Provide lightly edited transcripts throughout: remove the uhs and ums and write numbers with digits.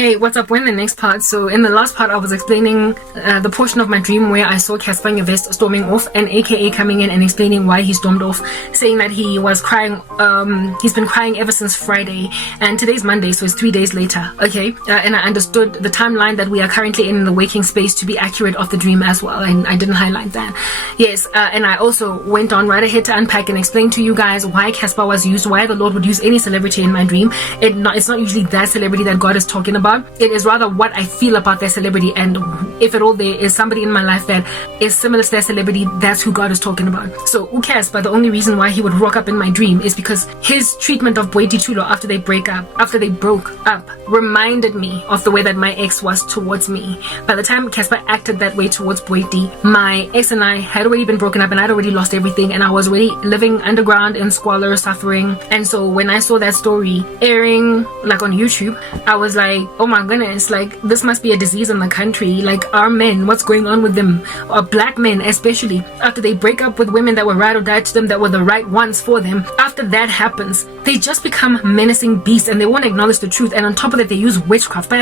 Hey, what's up? We're in the next part. So in the last part, I was explaining the portion of my dream where I saw Casper in a vest storming off, and AKA coming in and explaining why he stormed off, saying that he was crying. He's been crying ever since Friday, and today's Monday, so it's 3 days later. Okay, and I understood the timeline that we are currently in the waking space to be accurate of the dream as well, and I didn't highlight that. Yes, and I also went on right ahead to unpack and explain to you guys why Casper was used, why the Lord would use any celebrity in my dream. It's not usually that celebrity that God is talking about. It is rather what I feel about their celebrity, and if at all there is somebody in my life that is similar to their celebrity, that's who God is talking about. So Casper, the only reason why he would rock up in my dream is because his treatment of Boiti Chulo after they broke up reminded me of the way that my ex was towards me. By the time Casper acted that way towards Boiti, my ex and I had already been broken up, and I'd already lost everything, and I was already living underground in squalor, suffering. And so when I saw that story airing like on YouTube, I was like, oh my goodness, like this must be a disease in the country. Like our men, what's going on with them? Black men especially, after they break up with women that were right or die to them, that were the right ones for them, after that happens, they just become menacing beasts, and they won't acknowledge the truth. And on top of that, they use witchcraft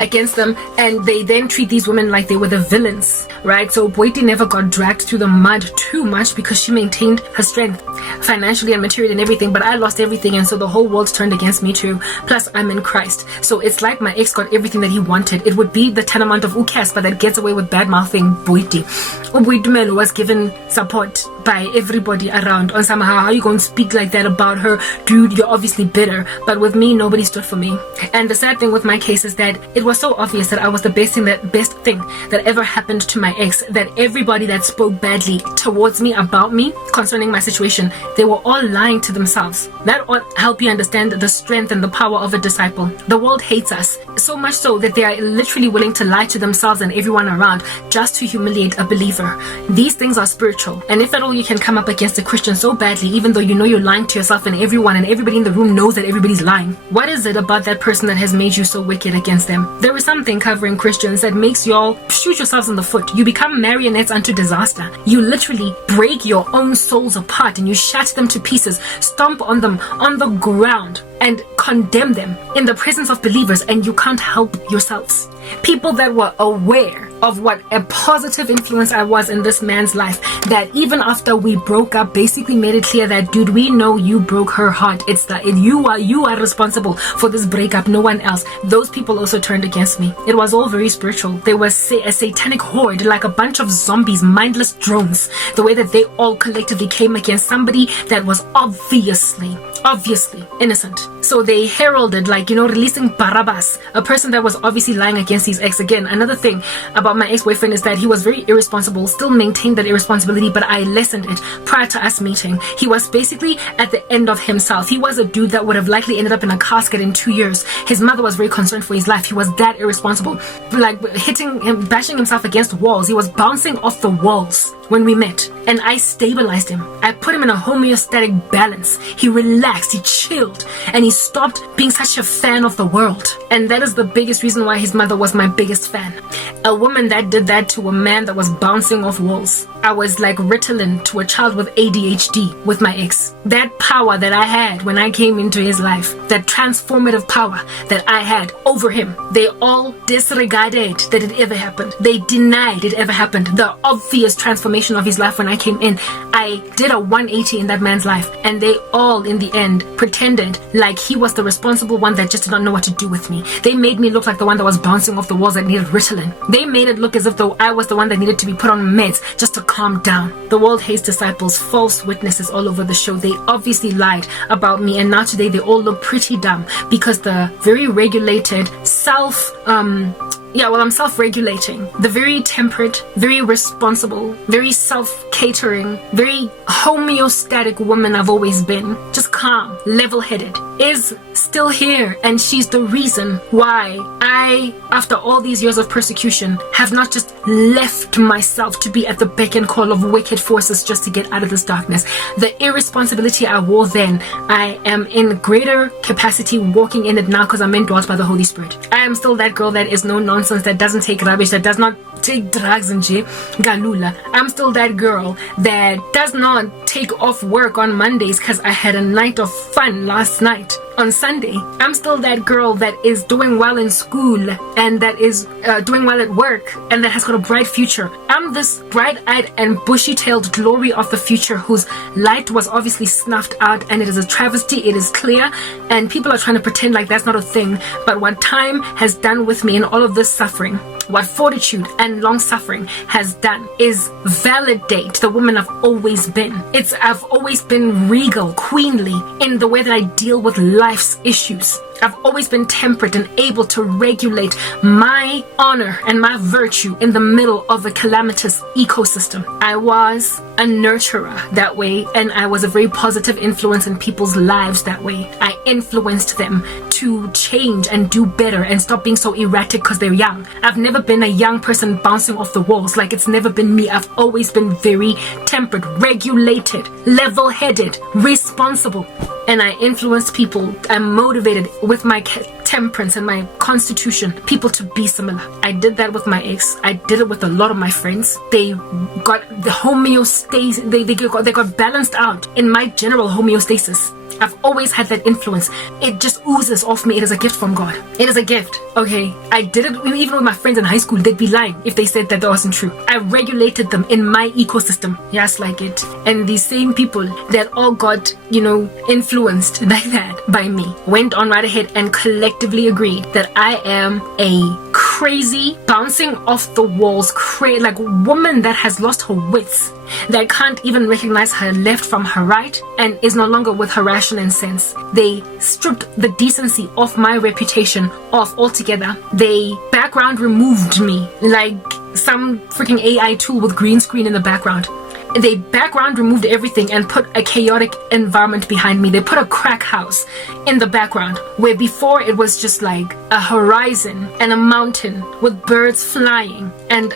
against them, and they then treat these women like they were the villains, right? So Boiti never got dragged through the mud too much because she maintained her strength financially and materially and everything, but I lost everything, and so the whole world turned against me too. Plus I'm in Christ, so it's like my ex got everything that he wanted. It would be the tanamount of Casper that gets away with bad mouthing Boiti. Boiti was given support by everybody around on somehow. How you going to speak like that about her? Dude, you're obviously bitter. But with me, nobody stood for me. And the sad thing with my case is that it was so obvious that I was the best thing that ever happened to my ex, that everybody that spoke badly towards me, about me, concerning my situation, they were all lying to themselves. That ought help you understand the strength and the power of a disciple. The world hates us, so much so that they are literally willing to lie to themselves and everyone around just to humiliate a believer. These things are spiritual, and if at all you can come up against a Christian so badly, even though you know you're lying to yourself, and everyone and everybody in the room knows that everybody's lying, what is it about that person that has made you so wicked against them? There is something covering Christians that makes y'all shoot yourselves in the foot. You become marionettes unto disaster. You literally break your own souls apart, and you shatter them to pieces, stomp on them on the ground, and condemn them in the presence of believers, and you can't help yourselves. People that were aware of what a positive influence I was in this man's life, that even after we broke up, basically made it clear that, dude, we know you broke her heart. You are responsible for this breakup, no one else. Those people also turned against me. It was all very spiritual. They were a satanic horde, like a bunch of zombies, mindless drones. The way that they all collectively came against somebody that was obviously innocent. So they heralded, like, releasing Barabbas, a person that was obviously lying against his ex. Again, another thing about my ex-boyfriend is that he was very irresponsible, still maintained that irresponsibility, but I lessened it prior to us meeting. He was basically at the end of himself. He was a dude that would have likely ended up in a casket in 2 years. His mother was very concerned for his life. He was that irresponsible, like bashing himself against walls. He was bouncing off the walls when we met, and I stabilized him. I put him in a homeostatic balance. He relaxed, he chilled, and he stopped being such a fan of the world. And that is the biggest reason why his mother was my biggest fan. A woman that did that to a man that was bouncing off walls. I was like Ritalin to a child with ADHD with my ex. That power that I had when I came into his life, that transformative power that I had over him, they all disregarded that it ever happened. They denied it ever happened. The obvious transformation of his life when I came in, I did a 180 in that man's life, and they all in the end pretended like he was the responsible one that just did not know what to do with me. They made me look like the one that was bouncing off the walls that needed Ritalin. They made it look as if though I was the one that needed to be put on meds just to calm down. The world hates disciples, false witnesses all over the show. They obviously lied about me, and now today they all look pretty dumb because the very regulated I'm self-regulating. The very temperate, very responsible, very self-catering, very homeostatic woman I've always been, just calm, level-headed, is still here, and she's the reason why I, after all these years of persecution, have not just left myself to be at the beck and call of wicked forces just to get out of this darkness. The irresponsibility I wore then, I am in greater capacity walking in it now because I'm indwelt by the Holy Spirit. I am still that girl that is no nonsense, that doesn't take rubbish, that does not take drugs and galula. I'm still that girl that does not take off work on Mondays because I had a night of fun last night. on Sunday, I'm still that girl that is doing well in school and that is doing well at work and that has got a bright future. I'm this bright-eyed and bushy-tailed glory of the future whose light was obviously snuffed out, and it is a travesty, it is clear, and people are trying to pretend like that's not a thing. But what time has done with me in all of this suffering, what fortitude and long suffering has done, is validate the woman I've always been. I've always been regal, queenly in the way that I deal with life's issues. I've always been temperate and able to regulate my honor and my virtue in the middle of a calamitous ecosystem. I was a nurturer that way, and I was a very positive influence in people's lives that way. I influenced them to change and do better and stop being so erratic because they're young. I've never been a young person bouncing off the walls. Like, it's never been me. I've always been very tempered, regulated, level-headed, responsible. And I influenced people. I motivated with my temperance and my constitution people to be similar. I did that with my ex. I did it with a lot of my friends. They got the homeostasis. They got balanced out in my general homeostasis. I've always had that influence. It just oozes off me. It is a gift from God. It is a gift. Okay, I did it even with my friends in high school. They'd be lying if they said that wasn't true. I regulated them in my ecosystem. Yes, like it. And these same people that all got, influenced like that by me went on right ahead and collectively agreed that I am a crazy, bouncing off the walls, like woman that has lost her wits, that can't even recognize her left from her right and is no longer with her ration and sense. They stripped the decency of my reputation off altogether. They background removed me like some freaking AI tool with green screen in the background. They background removed everything and put a chaotic environment behind me. They put a crack house in the background where before it was just like a horizon and a mountain with birds flying and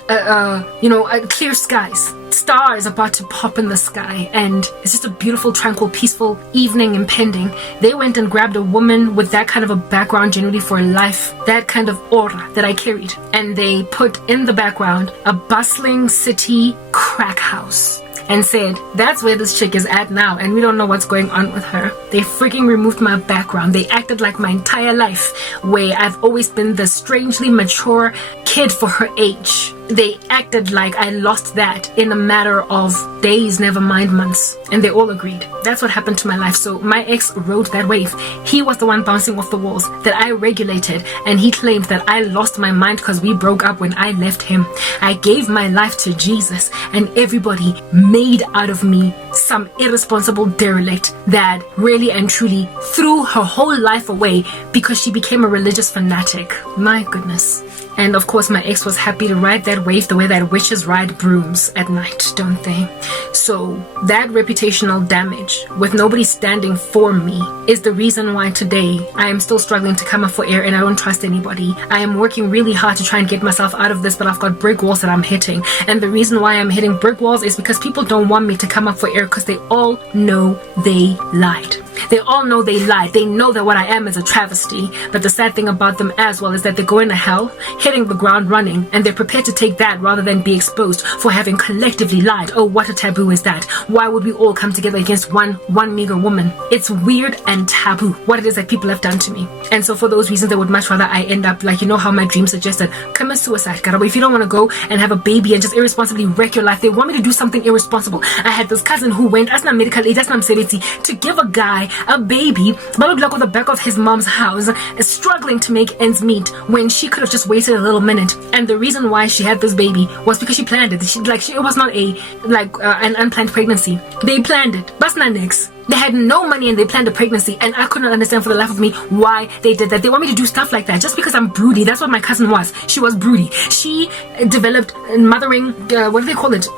clear skies. Stars about to pop in the sky, and it's just a beautiful, tranquil, peaceful evening impending. They went and grabbed a woman with that kind of a background generally for life, that kind of aura that I carried, and they put in the background a bustling city crack house and said, that's where this chick is at now, and we don't know what's going on with her. They freaking removed my background. They acted like my entire life, where I've always been the strangely mature kid for her age. They acted like I lost that in a matter of days, never mind months. And they all agreed. That's what happened to my life. So my ex rode that wave. He was the one bouncing off the walls that I regulated. And he claimed that I lost my mind because we broke up when I left him. I gave my life to Jesus, and everybody made out of me some irresponsible derelict that really and truly threw her whole life away because she became a religious fanatic. My goodness. And of course, my ex was happy to ride that wave the way that witches ride brooms at night, don't they? So that reputational damage, with nobody standing for me, is the reason why today I am still struggling to come up for air and I don't trust anybody. I am working really hard to try and get myself out of this, but I've got brick walls that I'm hitting. And the reason why I'm hitting brick walls is because people don't want me to come up for air because they all know they lied. They all know they lied. They know that what I am is a travesty. But the sad thing about them as well is that they go into hell, hitting the ground running, and they're prepared to take that rather than be exposed for having collectively lied. Oh, what a taboo is that? Why would we all come together against one meager woman? It's weird and taboo what it is that people have done to me. And so for those reasons, they would much rather I end up like, how my dream suggested, commit suicide. But if you don't want to go and have a baby and just irresponsibly wreck your life, they want me to do something irresponsible. I had this cousin who went as medical aid, to give a guy a baby, but look on the back of his mom's house, struggling to make ends meet when she could have just waited a little minute. And the reason why she had this baby was because she planned it. It was not an unplanned pregnancy. They planned it. But not next. They had no money and they planned a pregnancy, and I could not understand for the life of me why they did that. They want me to do stuff like that just because I'm broody. That's what my cousin was. She was broody. She developed mothering, what do they call it?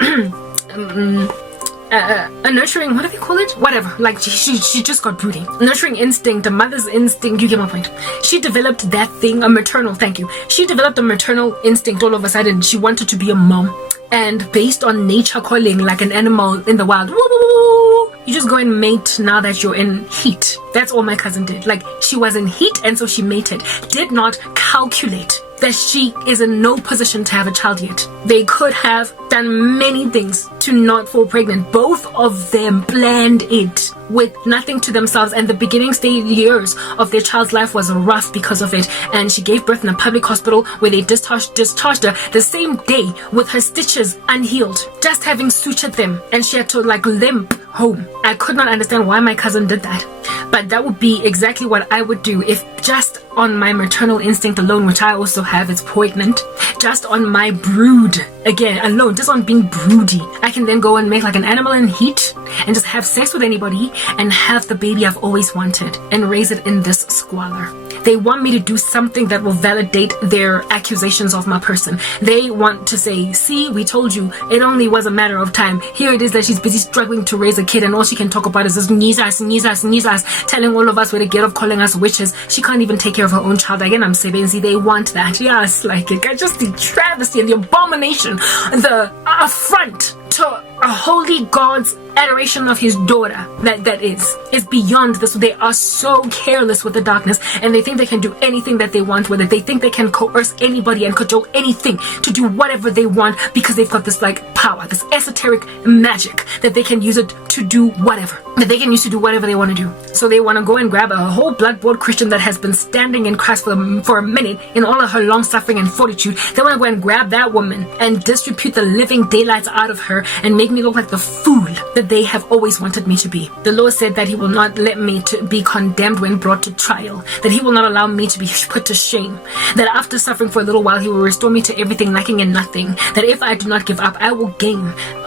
A nurturing, what do they call it? Whatever. Like she just got broody. Nurturing instinct, a mother's instinct. You get my point. She developed that thing, a maternal. Thank you. She developed a maternal instinct all of a sudden. She wanted to be a mom, and based on nature calling, like an animal in the wild, woo, woo, woo, you just go and mate now that you're in heat. That's all my cousin did. Like, she was in heat, and so she mated. Did not calculate that she is in no position to have a child yet. They could have done many things to not fall pregnant. Both of them planned it. with nothing to themselves, and the beginning stage years of their child's life was rough because of it. And she gave birth in a public hospital where they discharged her the same day with her stitches unhealed, just having sutured them, and she had to like limp home. I could not understand why my cousin did that, but that would be exactly what I would do if just on my maternal instinct alone, which I also have, it's poignant, just on my brood again alone, just on being broody, I can then go and make like an animal in heat and just have sex with anybody and have the baby I've always wanted and raise it in this squalor. They want me to do something that will validate their accusations of my person. They want to say, see, we told you, it only was a matter of time. Here it is that she's busy struggling to raise a kid, and all she can talk about is this nizas, telling all of us where to get off, calling us witches. She can't even take care of her own child. Again, I'm saying, they want that. Yes, like it. Just the travesty and the abomination, the affront to a holy God's adoration of his daughter that is beyond this. They are so careless with the darkness, and they think they can do anything that they want with it. They think they can coerce anybody and cajole anything to do whatever they want because they've got this like power, this esoteric magic that they can use it to do whatever, that they can use to do whatever they want to do. So they want to go and grab a whole blood-bought Christian that has been standing in Christ for a minute in all of her long suffering and fortitude. They want to go and grab that woman and disrepute the living daylights out of her and make me look like the fool that they have always wanted me to be. The Lord said that he will not let me to be condemned when brought to trial, that he will not allow me to be put to shame, that after suffering for a little while he will restore me to everything, lacking in nothing, that if I do not give up, I will gain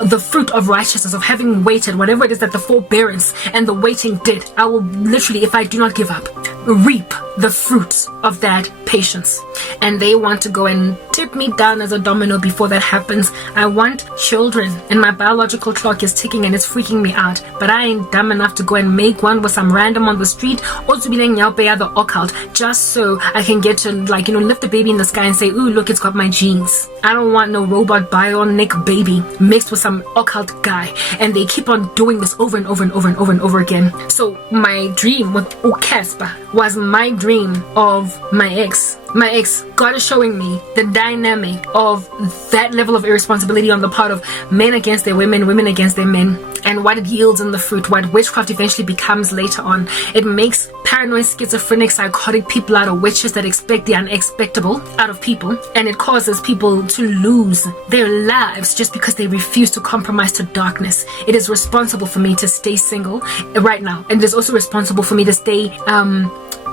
the fruit of righteousness, of having waited, whatever it is that the forbearance and the waiting did. I will literally, if I do not give up, reap the fruits of that patience. And they want to go and tip me down as a domino before that happens. I want children, and my biological clock is ticking and it's freaking me out, but I ain't dumb enough to go and make one with some random on the street or to be the occult just so I can get to lift the baby in the sky and say, ooh, look, it's got my genes. I don't want no robot bionic baby mixed with some occult guy. And they keep on doing this over and over and over and over and over again. So my dream with Casper was my dream of my ex. My ex, God is showing me the dynamic of that level of irresponsibility on the part of men against their women, women against their men, and what it yields in the fruit, what witchcraft eventually becomes later on. It makes paranoid, schizophrenic, psychotic people out of witches that expect the unexpectable out of people, and it causes people to lose their lives just because they refuse to compromise to darkness. It is responsible for me to stay single right now, and it is also responsible for me to stay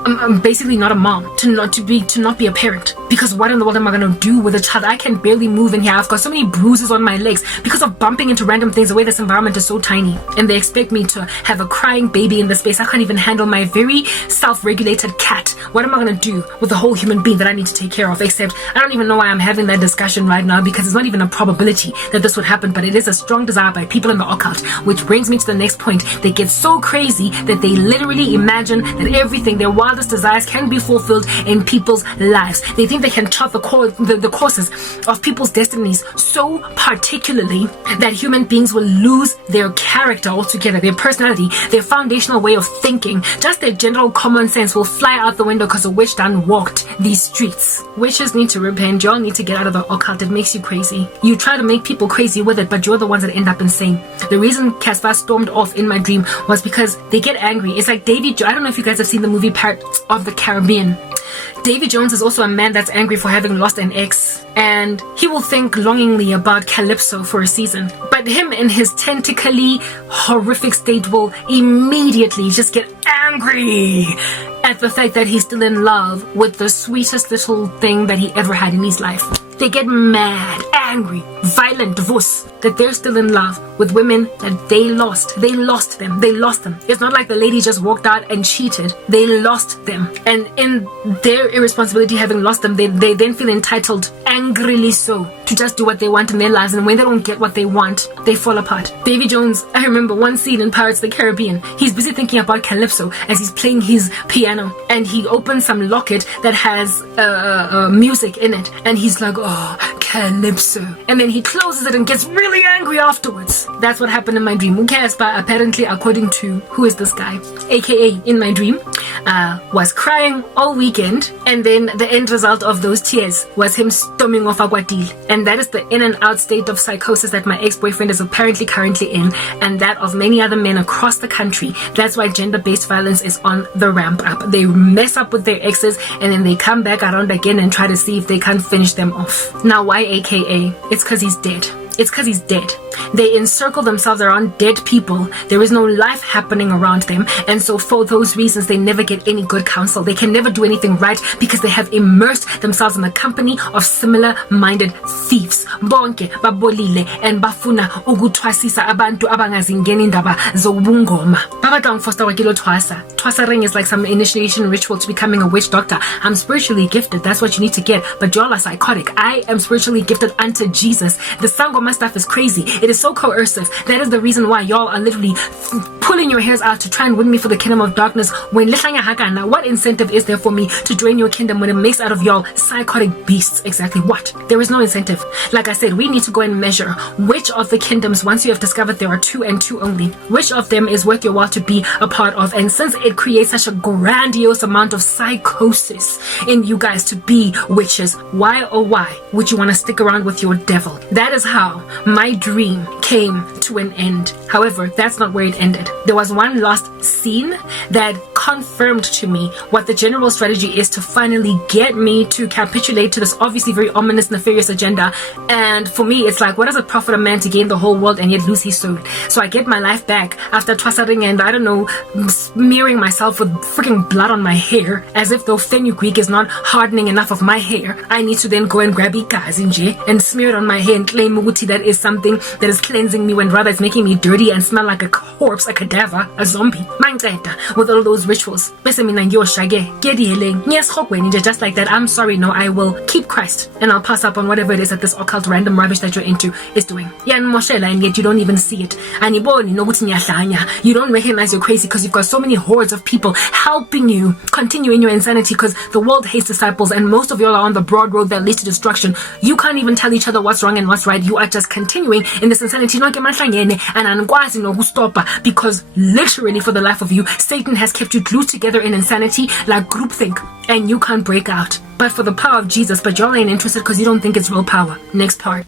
I'm basically not a mom, to not be a parent, because what in the world am I gonna do with a child? I can barely move in here. I've got so many bruises on my legs because of bumping into random things. The way this environment is so tiny, and they expect me to have a crying baby in the space. I can't even handle my very self-regulated cat. What am I gonna do with a whole human being that I need to take care of? Except I don't even know why I'm having that discussion right now, because it's not even a probability that this would happen, but it is a strong desire by people in the occult, which brings me to the next point. They get so crazy that they literally imagine that everything, their wildest desires, can be fulfilled in people's lives. They think they can chart the courses of people's destinies so particularly that human beings will lose their character altogether, their personality, their foundational way of thinking, just their general common sense will fly out the window because a witch done walked these streets. Witches need to repent. Y'all need to get out of the occult. It makes you crazy. You try to make people crazy with it, but you're the ones that end up insane. The reason Casper stormed off in my dream was because they get angry. It's like Davy Jones. I don't know if you guys have seen the movie Pirates of the Caribbean. Davy Jones is also a man that's angry for having lost an ex, and he will think longingly about Calypso for a season. But him in his tentacly horrific state will immediately just get angry at the fact that he's still in love with the sweetest little thing that he ever had in his life. They get mad, angry, violent, divorce, that they're still in love with women that they lost. They lost them. It's not like the lady just walked out and cheated. They lost them. And in their irresponsibility, having lost them, they then feel entitled, angrily so, to just do what they want in their lives. And when they don't get what they want, they fall apart. Davy Jones, I remember one scene in Pirates of the Caribbean. He's busy thinking about Calypso as he's playing his piano, and he opens some locket that has music in it, and he's like, oh, Calypso. And then he closes it and gets really angry afterwards. That's what happened in my dream. Casper, apparently, according to, who is this guy? AKA, in my dream, was crying all weekend. And then the end result of those tears was him storming off Aguadil. And that is the in and out state of psychosis that my ex-boyfriend is apparently currently in, and that of many other men across the country. That's why gender-based violence is on the ramp up. They mess up with their exes and then they come back around again and try to see if they can't finish them off. Now, why AKA? It's because he's dead. It's because he's dead. They encircle themselves around dead people. There is no life happening around them. And so for those reasons, they never get any good counsel. They can never do anything right because they have immersed themselves in the company of similar-minded thieves. Bonke babolile and bafuna ukuthwasisa abantu abangazingeni indaba zobungoma. Babatla ngifosta wakilo thwasa. Thwasa ring is like some initiation ritual to becoming a witch doctor. I'm spiritually gifted. That's what you need to get. But y'all are psychotic. I am spiritually gifted unto Jesus. The Sangoma stuff is crazy. It is so coercive. That is the reason why y'all are literally pulling your hairs out to try and win me for the kingdom of darkness. When Lishanya Hakana, what incentive is there for me to drain your kingdom when it makes out of y'all psychotic beasts? Exactly what? There is no incentive. Like I said, we need to go and measure which of the kingdoms, once you have discovered there are two and two only, which of them is worth your while to be a part of. And since it creates such a grandiose amount of psychosis in you guys to be witches, why oh why would you want to stick around with your devil? That is how my dream came to an end. However, that's not where it ended. There was one last scene that confirmed to me what the general strategy is to finally get me to capitulate to this obviously very ominous, nefarious agenda. And for me, it's like, what does it profit a man to gain the whole world and yet lose his soul? So I get my life back after twasaring and, I don't know, smearing myself with freaking blood on my hair, as if though fenugreek is not hardening enough of my hair. I need to then go and grab igazi and smear it on my hair and claim muguti that is something that is cleansing me, when rather it's making me dirty and smell like a corpse, a cadaver, a zombie. With all those rituals. Just like that, I'm sorry, no, I will keep Christ and I'll pass up on whatever it is that this occult random rubbish that you're into is doing. And yet you don't even see it. You don't recognize you're crazy because you've got so many hordes of people helping you continue in your insanity, because the world hates disciples and most of y'all are on the broad road that leads to destruction. You can't even tell each other what's wrong and what's right. You are just continuing in this insanity, because literally for the life of you, Satan has kept you glued together in insanity like groupthink, and you can't break out. But for the power of Jesus, but y'all ain't interested because you don't think it's real power. Next part.